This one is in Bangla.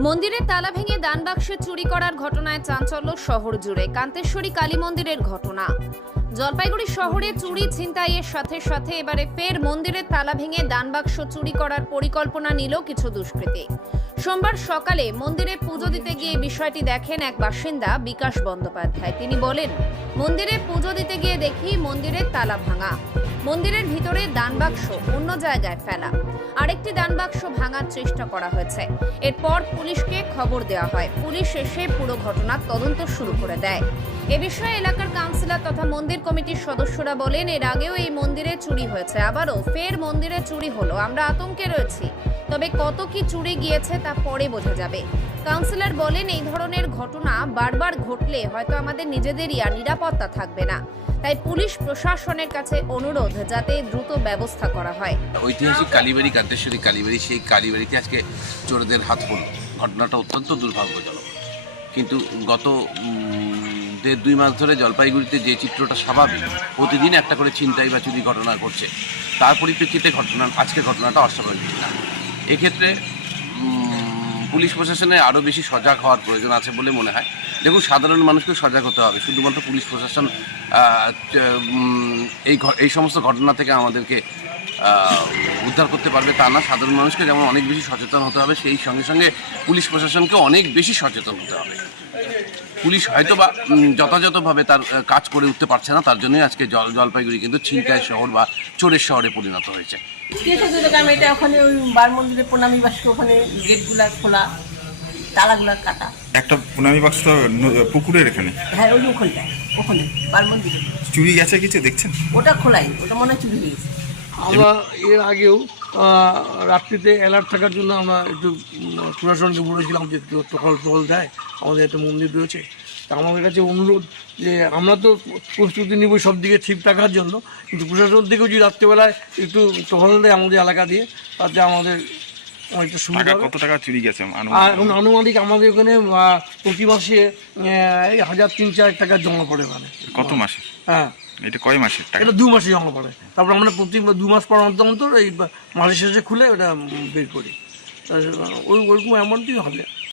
মন্দিরের তালা ভেঙে দান বাক্সে চুরি করার ঘটনায় চাঞ্চল্য শহর জুড়ে। কান্তেশ্বরী কালী মন্দিরের ঘটনা। জলপাইগুড়ি শহরে চুরি ছিনতাইয়ের সাথে সাথে এবারে ফের মন্দিরের তালা ভেঙে দান বাক্স চুরি করার পরিকল্পনা নিল কিছু দুষ্কৃতী। সোমবার সকালে মন্দিরে পুজো দিতে গিয়ে বিষয়টি দেখেন এক বাসিন্দা বিকাশ বন্দ্যোপাধ্যায়। তিনি বলেন, মন্দিরে পুজো দিতে গিয়ে দেখি মন্দিরের তালা ভাঙা। মন্দিরের ভিতরে দান বাক্স অন্য জায়গায় ফেলা। আরেকটি দান বাক্স ভাঙার চেষ্টা করা হয়েছে। এরপর পুলিশকে খবর দেওয়া হয়। পুলিশ এসে পুরো ঘটনার তদন্ত শুরু করে দেয়। এ বিষয়ে এলাকার কাউন্সিলর তথা মন্দির কমিটির সদস্যরা বলেন, এর আগেও এই মন্দিরে চুরি হয়েছে। আবারও ফের মন্দিরে চুরি হলো। আমরা আতঙ্কে রয়েছি। তবে কত কি চুরি গিয়েছে তা পরে বোঝা যাবে। কাউন্সিলর বলেন, এই ধরনের ঘটনা বারবার ঘটলে হয়তো আমাদের নিজেদেরই আর নিরাপত্তা থাকবে না। তাই পুলিশ প্রশাসনের কাছে অনুরোধ, যাতে দ্রুত ব্যবস্থা করা হয়। ঐতিহাসিক কালীবাড়ি কান্তেশ্বরী কালীবাড়ি, সেই কালীবাড়িতে আজকে চোরদের হাত পড়ল। ঘটনাটা অত্যন্ত দুর্ভাগ্যজনক। কিন্তু গত দেড় দুই মাস ধরে জলপাইগুড়িতে যে চিত্রটা স্বাভাবিক, প্রতিদিন একটা করে চিন্তাই বা চুরি ঘটনা ঘটছে। তার পরিপ্রেক্ষিতে ঘটনা, আজকে ঘটনাটা অস্বাভাবিক না। এক্ষেত্রে পুলিশ প্রশাসনে আরও বেশি সজাগ হওয়ার প্রয়োজন আছে বলে মনে হয়। দেখুন, সাধারণ মানুষকে সজাগ হতে হবে। শুধুমাত্র পুলিশ প্রশাসন এই এই সমস্ত ঘটনা থেকে আমাদেরকে উদ্ধার করতে পারবে তা না। সাধারণ মানুষকে যেমন অনেক বেশি সচেতন হতে হবে, সেই সঙ্গে সঙ্গে পুলিশ প্রশাসনকে অনেক বেশি সচেতন হতে হবে। পুলিশ হয়তো বা যথাযথভাবে তার কাজ করে উঠতে পারছে না তার জন্যই আজকে জল জলপাইগুড়ি কিন্তু ছিনতাই শহর বা চোরের শহরে পরিণত হয়েছে। এটা ওখানে ওই বার প্রণামী বাসকে ওখানে গেটগুলা খোলা তালাগুলা কাটা। একটা প্রণামী বাক্স পুকুরের এখানে? হ্যাঁ ওই ওখানটায় ওখানে বার মন্দিরে চুরি গেছে কিছু দেখছেন? ওটা খোলাই ওটা মনে হয় চুরি হয়ে গেছে। আমরা এর আগেও রাত্রিতে অ্যালার্ট থাকার জন্য আমরা একটু প্রশাসনকে বলেছিলাম যে টহল টহল দেয়। আমাদের একটা মন্দির রয়েছে। তা আমাদের কাছে অনুরোধ যে আমরা তো প্রস্তুতি নিব সব দিকে ঠিক থাকার জন্য কিন্তু প্রশাসন থেকেও যদি রাত্রিবেলায় একটু টহল দেয় আমাদের এলাকা দিয়ে তাতে আমাদের অনেকটা সুবিধা কত টাকা চুরি গেছে আনুমানিক? এখন আনুমানিক আমাদের ওখানে প্রতি মাসে এই হাজার তিন চার টাকা জমা পড়ে মানে। কত মাসে? হ্যাঁ। এটা কয় মাসের টাকা? এটা দু মাসে জমা পড়ে। তারপর আমরা প্রতি দু মাস পর অন্তর অন্তর এই মাসের শেষে খুলে ওটা বের করি। ওই ওইরকম অ্যামাউন্টই হবে।